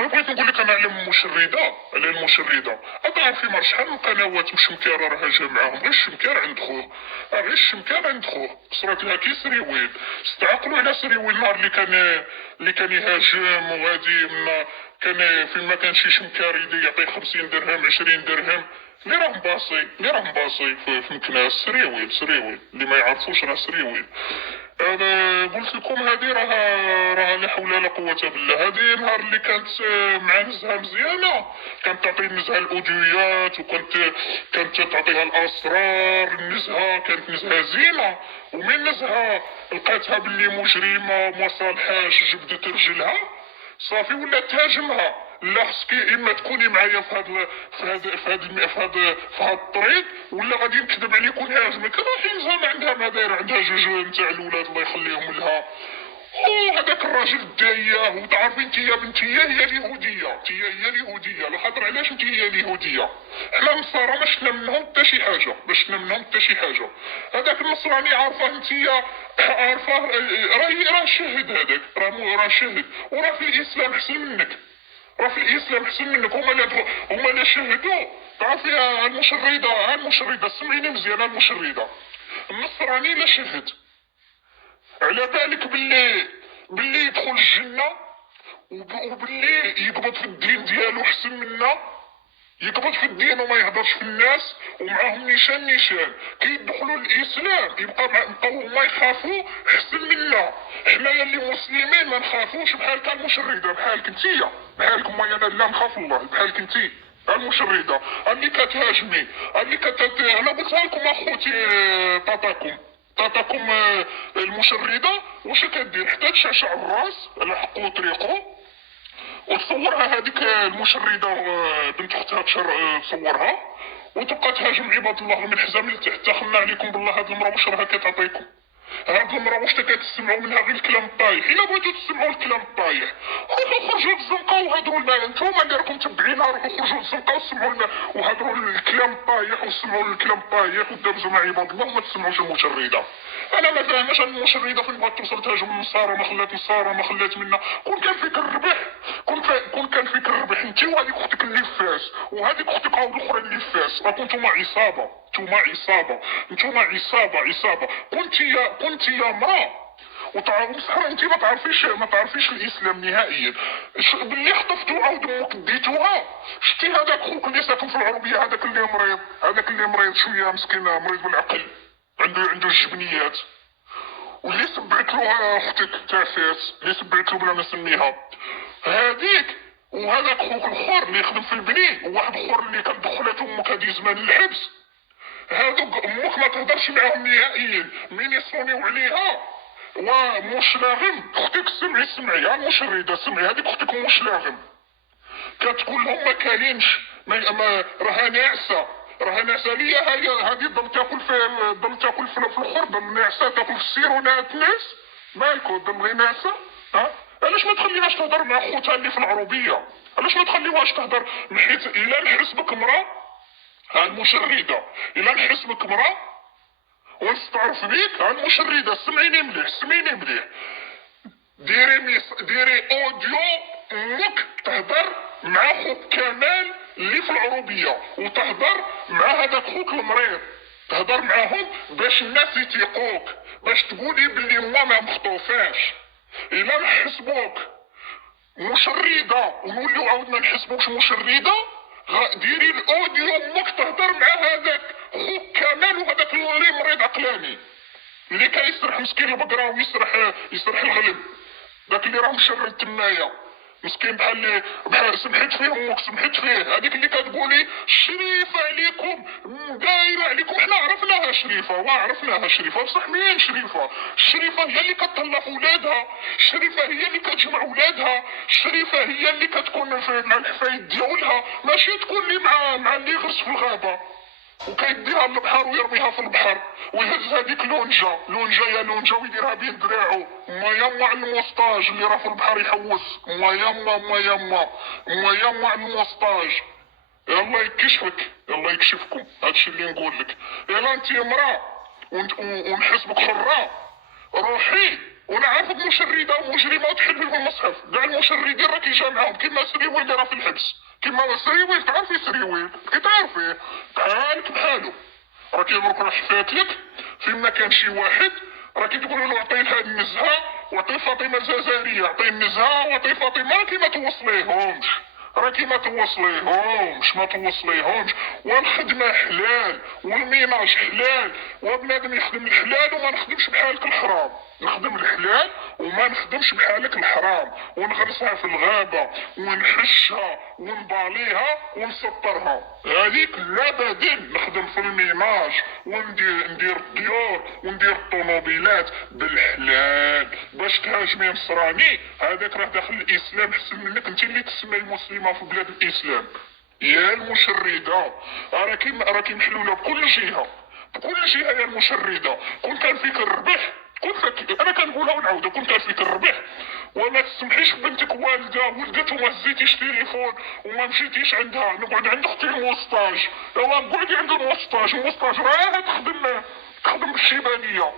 انا بغيت نقول لك انا على المشرده، على المشرده تعرفي ما شحال من قنوات مشمكاره راها جا معاهم غير الشمكار عند خوه، غير الشمكار عند خوه، صرات لها كي سريويل. استعقلوا على سريويل النهار اللي كان يهاجم وغادي من كان فين ما كان شي شمكار يعطيه 50 درهم 20 درهم اللي راهم باصي في مكناس سريويل اللي ما يعرفوش راه سريويل. انا قلت لكم هذه راها لا حول ولا قوه بالله. هذه النهار اللي كانت مع نزهه مزيانه كانت تعطي النزهه الاوديويات كانت تعطيها الاسرار. النزهه كانت نزهه زينه، ومن نزهه لقاتها باللي مجرمه ما صالحاش جبدت رجلها صافي ولا تهاجمها. لا خصك اما تكوني معايا في هاد الطريق ولا غادي نكذب عليك ونهاجمك. راهي نزهه عندها ما داير، عندها جوج نتاع الولاد الله يخليهم لها. هذاك الراجل داياه. وتعرفي انت يا بنتي هي اليهوديه لاخاطر علاش انت هي اليهوديه؟ حنا النصارى ما شفنا منهم حتى شي حاجه، هذاك النصراني عارفه انت عارفه راه شهد، هذاك راه شهد. وراه في الاسلام احسن منك، هما لا شهدوا. تعرفي المشرده سمعيني مزيان، المشرده النصراني لا شهد على بالك باللي يدخل الجنة وباللي يقبض في الدين ديالو حسن منا، يقبض في الدين وما يهضرش في الناس ومعاهم نيشان كيدخلوا الاسلام بقاو ما يخافوا حسن منا. حنايا اللي مسلمين ما نخافوش بحال المشرده، بحالك انتيا، بحالكم ما انا لا نخاف الله، بحالك انتي المشرده اللي كتهاجمي انا قلتها لكم اخوتي طاطاكم المشرده واش كدير حتى تشعشع الراس على حقه وطريقه وتصورها هذيك المشرده بنت اختها تصورها وتبقى تهاجم عباد الله من الحزام لتحت. تخلنا عليكم بالله هاد المراه واش راها كتعطيكم؟ هاد المراه واش كتسمعوا منها غير الكلام الطايح؟ الا بغيتو تسمعوا الكلام الطايح روحوا خرجوا للزنقه وهضروا لنا، نتوما اللي راكم تبعينا روحوا خرجوا للزنقه وسمعوا لنا وهضروا الكلام الطايح وسمعوا الكلام الطايح ودابزوا مع عباد الله وما تسمعوش المشرده. انا ما فاهمش المشرده فين بغات توصل تهاجم النصارى، ما خلات منا. كون كان فيك الربح، كون كان فيك الربح انت وهذيك اختك اللي فاس وهذيك اختك عاود الاخرى اللي فاس، راكم نتوما عصابه، نتوما عصابه. كنت يا مراه وصحرا انت ما تعرفيش الاسلام نهائيا. باللي خطفتو عاود امك ديتوها. شتي هذاك خوك اللي ساكن في العربيه، هذاك اللي مريض شويه مسكين، مريض بالعقل، عنده الجبنيات، واللي سبعت له اختك تاع فاس، اللي سبعت له بلا ما نسميها هذيك. وهذاك خوك الاخر اللي يخدم في البنين، وواحد اخر اللي كان دخلت امك هذه زمان للحبس. هذوك امك ما تهضرش معاهم نهائيا، مين يصونيو عليها ومش لاغم. اختك سمعي المشرده، سمعي هذيك اختك مش لاغم كتقول لهم ما كاينش، راها ناعسه ليا. هذه ضل تاكل في الخردة ناعسه، تاكل في السيرونات ناس مالكو ضل غير ناعسه. علاش ما تخليهاش تهضر مع خوتها اللي في العروبيه؟ علاش ما تخليوهاش تهضر؟ حيت الا نحسبك مراه المشرده، الا نحسبك مراه ونستعرف بيك المشرده، سمعيني مليح. ديري اوديو امك تهضر مع خوك كمال اللي في العروبيه وتهضر مع هذاك خوك المريض، تهضر معاهم باش الناس يتيقوك، باش تقولي باللي ما مخطوفاش. الا نحسبوك مشرده ونوليو عاود ما نحسبوكش مشرده، ديري الاوديو امك تهضر مع هذاك خوك كمال وهذاك اللي مريض عقلاني اللي كيسرح مسكين البقره ويسرح الغلب، داك اللي راه مشرد تمايا مسكين بحال سمحت فيه امك، سمحت فيه. هذيك اللي كتقولي شريفه عليكم، دايره عليكم، حنا عرفناها شريفه بصح مين شريفه؟ الشريفه هي اللي كتطلع في ولادها، الشريفه هي اللي كتجمع ولادها، الشريفه هي اللي كتكون مع الحفايد ديالها، ماشي تكون لي مع اللي يغرس في الغابه وكيديها للبحر ويرميها في البحر ويهز هذيك لونجا يا لونجا ويديرها بين دراعو. ما يما الموستاج اللي راه في البحر يحوس، ما يما الموستاج. يلا يكشفكم هادشي اللي نقول لك. يلا انت مراه ونحسبك حره، روحي وانا عارف المشردة ومجرمة وتحل لهم المصحف، كاع المشردين راه كيجامعهم كيما سريويل اللي راه في الحبس، كيما سريويل تعرفي سريويل كتعرفيه كذلك بحالو، راه كيضرب راه حفاتلك فين ما كان شي واحد راه كتقول له عطيه هاد النزهة وعطيه فاطمة الجزائرية، عطيه النزهة وعطيه فاطمة راكي ما توصليهمش، راكي ما توصليهمش ما توصليهمش. والخدمة حلال والميناج حلال، وبنادم يخدم الحلال وما نخدمش بحالك الحرام، نخدم الحلال وما نخدمش بحالك الحرام، ونغرسها في الغابة ونحشها ونباليها ونسطرها، هذيك لا بديل. نخدم في الميناج وندير الديور وندير الطوموبيلات بالحلال باش تهاجمي نصراني، هذاك راه داخل الاسلام حسن منك انت اللي تسمى مسلمة في بلاد الاسلام. يا المشردة راكي محلولة بكل جهة بكل جهة يا المشردة. كون كان فيك الربح انا كنقولها ونعاودها، كون كان فيك الربح وما تسمحيش بنتك والده ولدت وما هزيتيش تليفون وما مشيتيش عندها، نقعد عند اختي الموسطاج، ايوا قعدي عند الموسطاج راه تخدم بالشيبانية،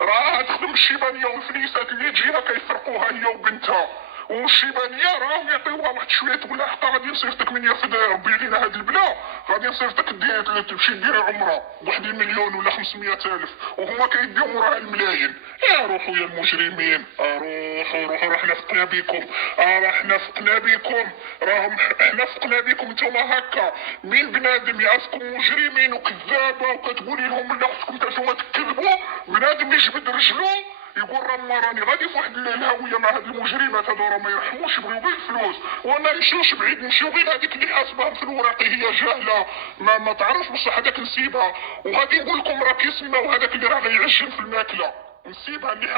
راه تخدم بالشيبانية والفليسات اللي تجيها كيسرقوها هي وبنتها، والشيبانية راهم يعطيوها واحد شوية تقول لها حتى غادي نصيفطك من يرفد ربي علينا هاد البلا، غادي نصيفطك تمشي ديري عمرة بواحد المليون ولا 500,000 وهما كيديو موراها الملايين. يا روحوا يا المجرمين، روحوا راه حنا فقنا بكم، راه حنا فقنا بكم، راهم حنا فقنا بكم نتوما هكا من بنادم يعرفكم مجرمين وكذابة وكتقولي لهم لا خصكم نتوما تكذبوا، بنادم يجبد رجلو يقول راه راني غادي في واحد الهاويه مع هاد المجرمات هادو راه ما يرحموش يبغيو غير الفلوس، وما نمشيوش بعيد نمشيو غير هذيك اللي حاسباهم في الوراق هي جاهله ما تعرفش بصح هذاك نسيبها، وغادي نقول لكم راه كيسماو هذاك اللي راه غيعجن في الماكله نسيبها، اللي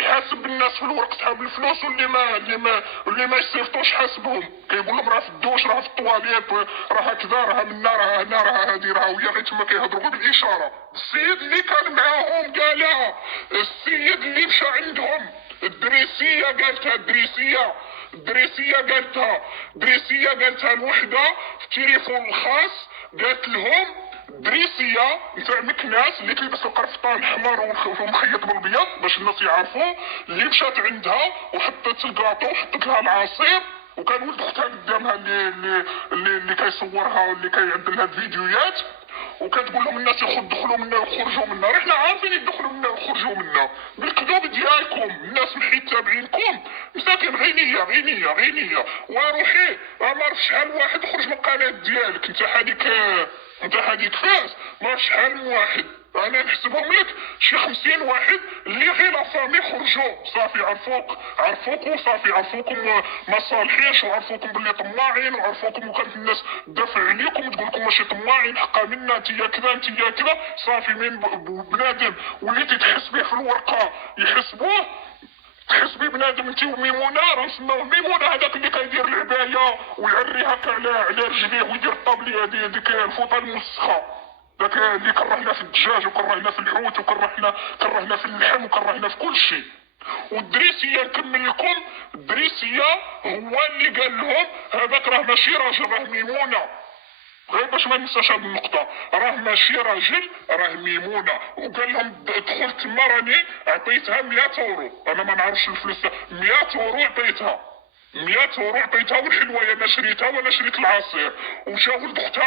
حاسب الناس في الورق سحاب الفلوس واللي ما يصيفطوش حاسبهم كيقول لهم راه في الدوش راه في الطواليت راه هكذا راه منا راه هنا راه هادي راه ويا غير تما كيهضروا بالاشاره. السيد اللي كان معاهم قالها، السيد اللي مشى عندهم الدريسيه قالتها الدريسيه قالتها الوحده في التليفون الخاص، قالت لهم دريسية نتاع مكناس اللي تلبس القرفطان احمر ومخيط بالابيض باش الناس يعرفوا، اللي مشات عندها وحطت الكاطو وحطت لها العصير، وكان ولد اختها قدامها اللي كيصورها واللي كيعدل لها الفيديوهات، وكتقول لهم الناس يدخلوا منا ويخرجوا منا، رحنا عارفين يدخلوا منا ويخرجوا منا بالكذوب ديالكم، الناس محيت تابعينكم مساكن غينية وروحي ما عرف شحال واحد خرج من القناه ديالك انت هذيك فاس ما شحال من واحد انا نحسبهم لك شي 50 واحد اللي غير لافامي خرجوا صافي عرفوكم وصافي عرفوكم ما صالحينش وعرفوكم باللي طماعين وعرفوكم وكانت الناس تدافع عليكم وتقول لكم ماشي طماعين حقا منا انتيا كذا صافي من بنادم وليتي تحسبيه في الورقه يحسبوه تحسبي بنادم انت وميمونه راه نسماوه ميمونه، هذاك اللي كيدير العبايه ويعري هكا على رجليه ويدير الطابليه ديك الفوطه المسخه، داك اللي كرهنا في الدجاج وكرهنا في الحوت وكرهنا في اللحم وكرهنا في كل شيء. والدريسيه نكمل لكم، الدريسيه هو اللي قال لهم هذاك راه ماشي راجل راه ميمونه، غير باش ما ننساش هاد النقطة، راه ماشي راجل راه ميمونة، وقال لهم دخلت تما راني عطيتها 100 اورو، انا ما نعرفش الفلوس 100 اورو عطيتها 100 اورو عطيتها والحلوية ما شريتها ولا شريت العصير، وجا ولد اختها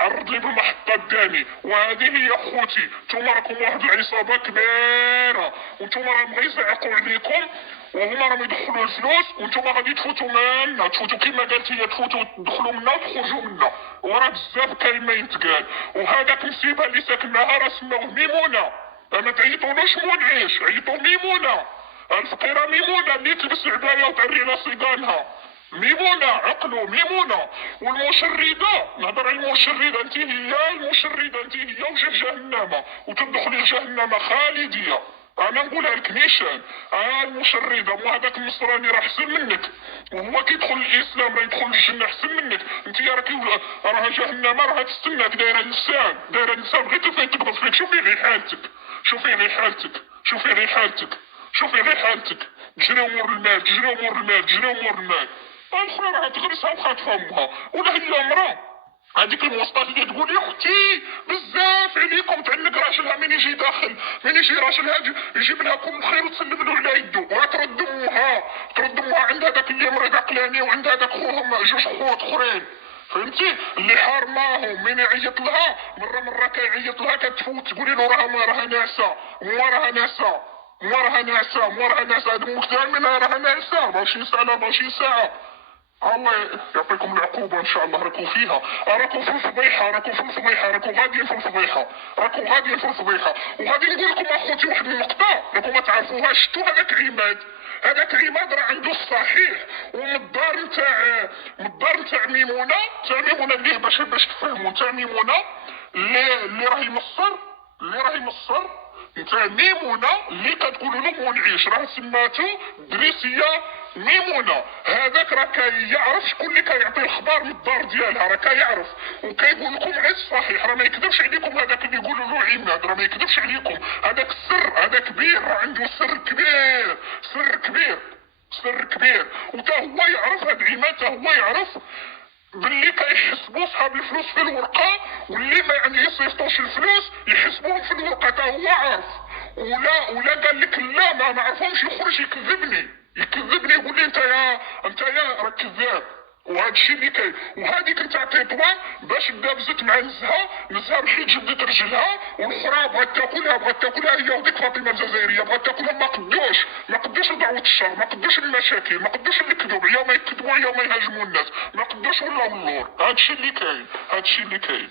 عرض لي بالمحطة الداني، وهذه هي خوتي، نتوما راكم واحد العصابة كبيرة ونتوما راهم غيزعقوا عليكم وهما راهم يدخلوا الفلوس وانتوما غادي تفوتوا منا، تفوتوا كيما قالت هي تفوتوا تدخلوا منا وتخرجوا منا، وراه بزاف كلمه يتقال. وهذاك المصيبه اللي ساكن معها راه سماوه ميمونه، ما تعيطولوش منعش، عيطوا ميمونه، الفقيره ميمونه اللي تلبس العبايه وتعري على صيدانها، ميمونه عقلوا ميمونه. والمشرده نهضر على المشرده، انت هي المشرده، انت هي وجه جهنم وتدخلي جهنم خالديه، انا نقولها لك نيشان، المشرده وهذاك النصراني راه احسن منك، وهو كيدخل الاسلام راه يدخل الجنه احسن منك، انت راكي راه جهنم راه تستناك، دايره الانسان غير كيفاش تقبض فيك، شوفي غير حالتك جري امور المال الاخرى راه تغرسها وخاطفه امها، ولا هي مراه هذيك المواصفات اللي تقول يا اختي بزاف عليكم تعلق راجلها من يجي داخل، من يجي راجلها يجيب لها كل خير وتسلم له على يده، وترد امها، ترد امها عند هذاك اللي مريض عقلاني وعند هذاك خوهم جوج خوات اخرين، فهمتي؟ اللي حارماهم من يعيط لها مره كيعيط لها كتفوت تقولي له راها ناعسه، راها ناعسه، راها ناعسه، راها ناعسه، هاد المكتئب منها راها ناعسه 24 ساعه 24 ساعه. الله يعطيكم العقوبة إن شاء الله. راكو فيها، راكو في الفضيحة، راكو في الفضيحة، راكو غاديين في الفضيحة، راكو غاديين في الفضيحة. وغادي نقول لكم أخوتي واحد النقطة راكم ما تعرفوهاش. شتو هذاك عماد؟ هذاك عماد راه عنده الصحيح، ومن الدار نتاع ميمونة، تاع ميمونة اللي باش تفهموا، تاع ميمونة اللي راهي مصر، اللي راهي مصر نتاع ميمونة اللي كتقولوا له منعيش، راه سماتو دريسية ميمونة. هذاك راه كيعرف شكون اللي كيعطي الخبار من الدار ديالها، راه كيعرف وكيقول لكم غير الصحيح، راه ما يكذبش عليكم. هذاك اللي يقولوا له عماد راه ما يكذبش عليكم، هذاك السر هذا كبير، راه عنده سر كبير، سر كبير، سر كبير. وتا هو يعرف، هذا عماد تا هو يعرف باللي كيحسبوا صحاب الفلوس في الورقه، واللي ما يعني يصيفطوش الفلوس يحسبوهم في الورقه، تا هو عارف. ولا قال لك لا ما نعرفهمش يخرج يكذبني يقول لي انت يا راك كذاب. وهذا الشيء اللي كاين. وهذيك نتاع تطوان باش دابزت مع نزها مشيت جبدت رجلها، والاخرى بغات تاكلها هي وديك فاطمه الجزائريه بغات تاكلها، ما قدوش لدعوه الشر، ما قدوش المشاكل، ما قدوش الكذوب، يوم يكذبوا يوم يهاجموا الناس، ما قدوش ولاو اللور. هذا الشيء اللي كاين، هذا الشيء اللي كاين.